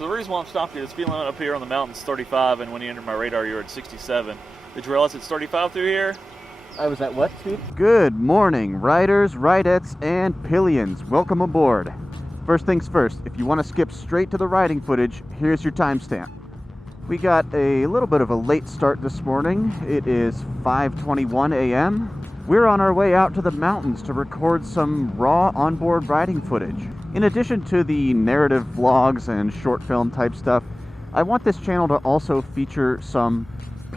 So the reason why I'm stopped here is speed limit up here on the mountain's 35, and when you enter my radar, you're at 67. Did you realize it's 35 through here? I was at what speed? Good morning, riders, ridettes, and pillions. Welcome aboard. First things first, if you want to skip straight to the riding footage, here's your timestamp. We got a little bit of a late start this morning. It is 5:21 a.m. We're on our way out to the mountains to record some raw onboard riding footage. In addition to the narrative vlogs and short film type stuff, I want this channel to also feature some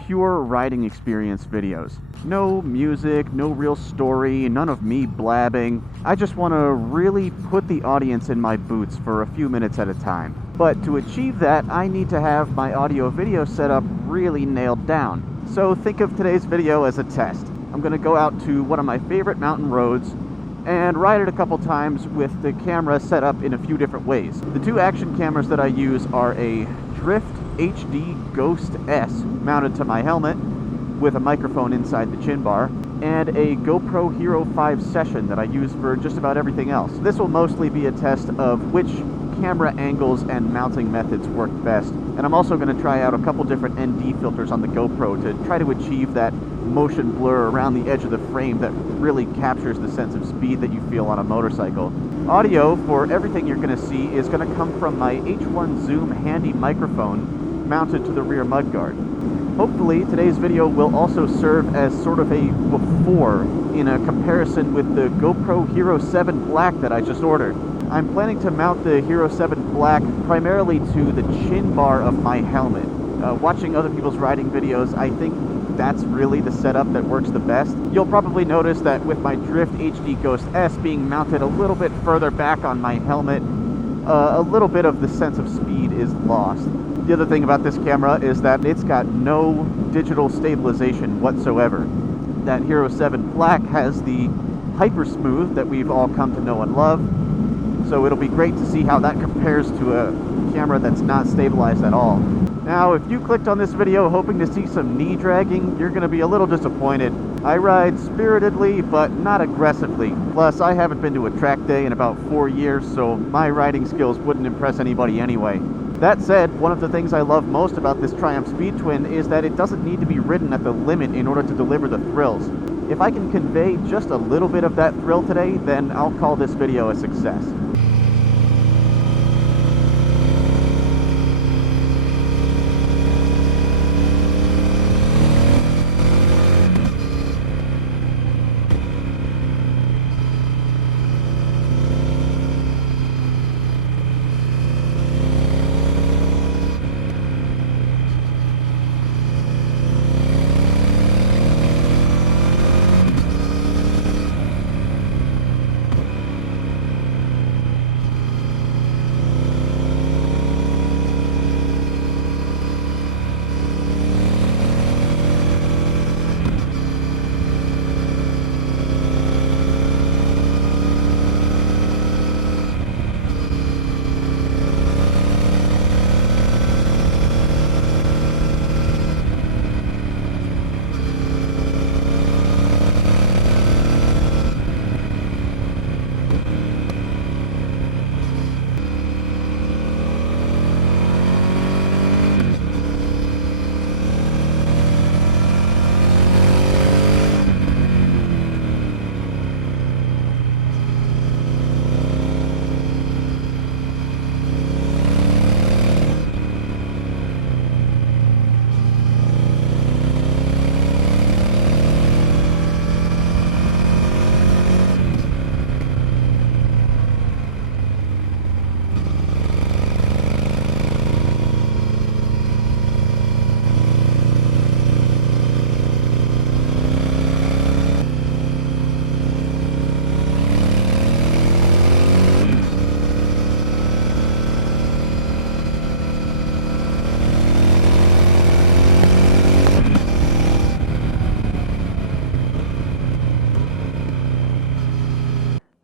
pure riding experience videos. No music, no real story, none of me blabbing. I just want to really put the audience in my boots for a few minutes at a time. But to achieve that, I need to have my audio-video setup really nailed down. So think of today's video as a test. I'm going to go out to one of my favorite mountain roads and ride it a couple times with the camera set up in a few different ways. The two action cameras that I use are a Drift HD Ghost S mounted to my helmet with a microphone inside the chin bar, and a GoPro Hero7 Session that I use for just about everything else. This will mostly be a test of which camera angles and mounting methods work best, and I'm also going to try out a couple different ND filters on the GoPro to try to achieve that motion blur around the edge of the frame that really captures the sense of speed that you feel on a motorcycle. Audio for everything you're going to see is going to come from my H1 Zoom handy microphone mounted to the rear mudguard. Hopefully today's video will also serve as sort of a before in a comparison with the GoPro Hero7 Black that I just ordered. I'm planning to mount the Hero7 Black primarily to the chin bar of my helmet. Watching other people's riding videos, I think that's really the setup that works the best. You'll probably notice that with my Drift HD Ghost S being mounted a little bit further back on my helmet, a little bit of the sense of speed is lost. The other thing about this camera is that it's got no digital stabilization whatsoever. That Hero7 Black has the hyper smooth that we've all come to know and love, so it'll be great to see how that compares to a camera that's not stabilized at all. Now, if you clicked on this video hoping to see some knee dragging, you're going to be a little disappointed. I ride spiritedly, but not aggressively. Plus, I haven't been to a track day in about 4 years, so my riding skills wouldn't impress anybody anyway. That said, one of the things I love most about this Triumph Speed Twin is that it doesn't need to be ridden at the limit in order to deliver the thrills. If I can convey just a little bit of that thrill today, then I'll call this video a success.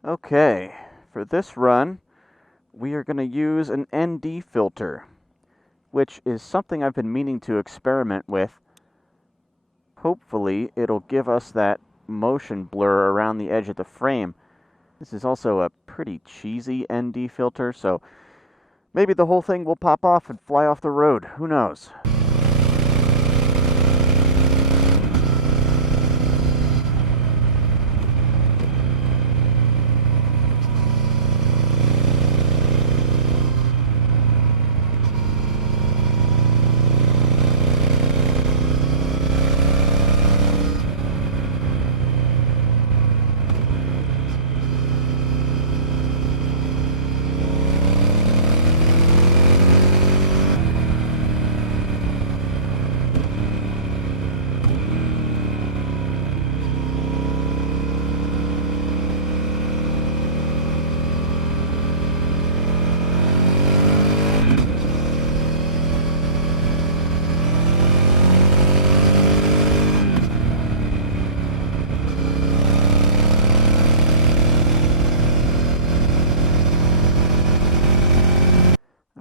Okay, for this run, we are going to use an ND filter, which is something I've been meaning to experiment with. Hopefully, it'll give us that motion blur around the edge of the frame. This is also a pretty cheesy ND filter, so Maybe the whole thing will pop off and fly off the road. Who knows?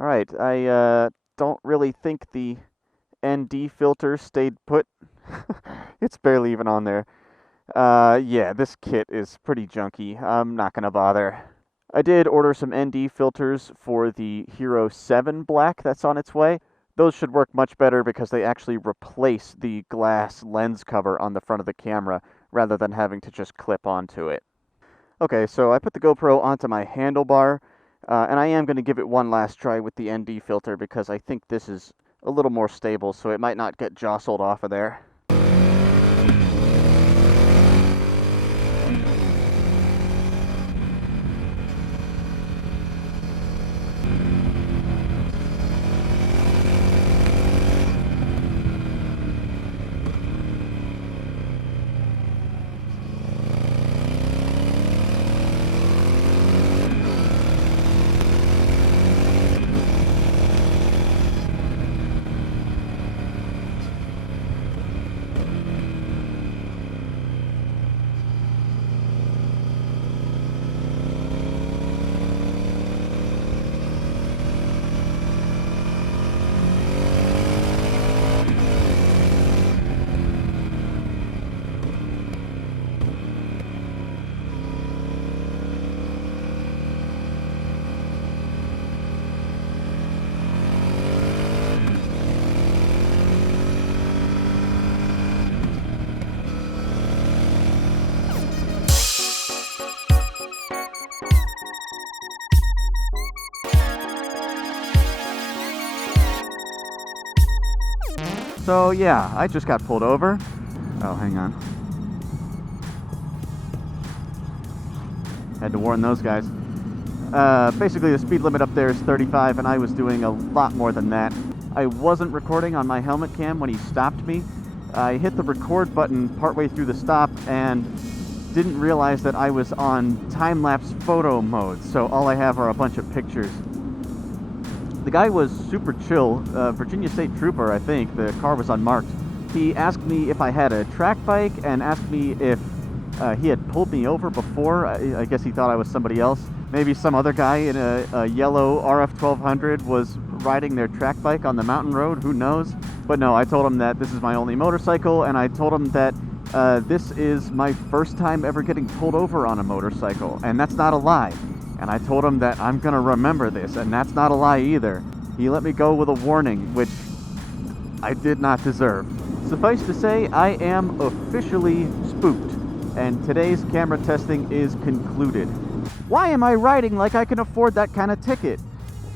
Alright, I don't really think the ND filter stayed put. It's barely even on there. Yeah, this kit is pretty junky. I'm not gonna bother. I did order some ND filters for the Hero7 Black that's on its way. Those should work much better because they actually replace the glass lens cover on the front of the camera rather than having to just clip onto it. Okay, so I put the GoPro onto my handlebar, and I am going to give it one last try with the ND filter because I think this is a little more stable, so it might not get jostled off of there. So yeah, I just got pulled over. Oh, hang on. Had to warn those guys. Basically the speed limit up there is 35 and I was doing a lot more than that. I wasn't recording on my helmet cam when he stopped me. I hit the record button partway through the stop and didn't realize that I was on time-lapse photo mode, so all I have are a bunch of pictures. The guy was super chill, Virginia State Trooper, I think. The car was unmarked. He asked me if I had a track bike and asked me if he had pulled me over before. I guess he thought I was somebody else. Maybe some other guy in a yellow RF-1200 was riding their track bike on the mountain road, who knows? But no, I told him that this is my only motorcycle, and I told him that this is my first time ever getting pulled over on a motorcycle, and that's not a lie. And I told him that I'm gonna remember this, and that's not a lie either. He let me go with a warning, which I did not deserve. Suffice to say, I am officially spooked, and today's camera testing is concluded. Why am I riding like I can afford that kind of ticket?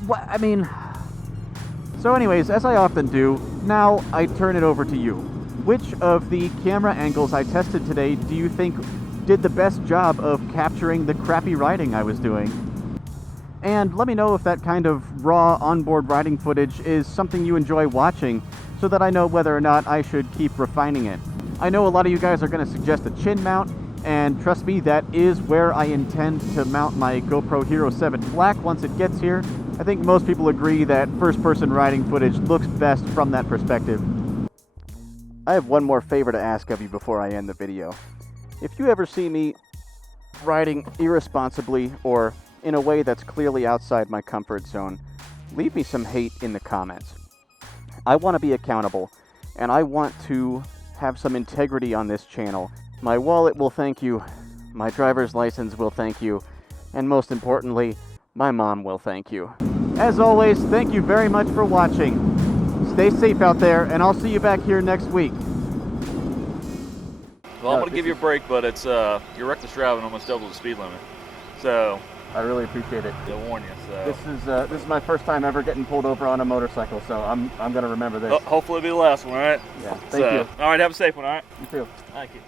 What, I mean... So anyways, as I often do, now I turn it over to you. Which of the camera angles I tested today do you think did the best job of capturing the crappy riding I was doing? And let me know if that kind of raw onboard riding footage is something you enjoy watching, so that I know whether or not I should keep refining it. I know a lot of you guys are going to suggest a chin mount, and trust me, that is where I intend to mount my GoPro Hero7 Black once it gets here. I think most people agree that first-person riding footage looks best from that perspective. I have one more favor to ask of you before I end the video. If you ever see me riding irresponsibly or in a way that's clearly outside my comfort zone, leave me some hate in the comments. I want to be accountable, and I want to have some integrity on this channel. My wallet will thank you, my driver's license will thank you, and most importantly, my mom will thank you. As always, thank you very much for watching. Stay safe out there, and I'll see you back here next week. Well, I'm going to give you a break, but it's your reckless driving almost double the speed limit. So I really appreciate it. I'll warn you. So This is my first time ever getting pulled over on a motorcycle, so I'm going to remember this. hopefully it'll be the last one, all right? Yeah. Thank you. All right, have a safe one, all right? You too. Thank you.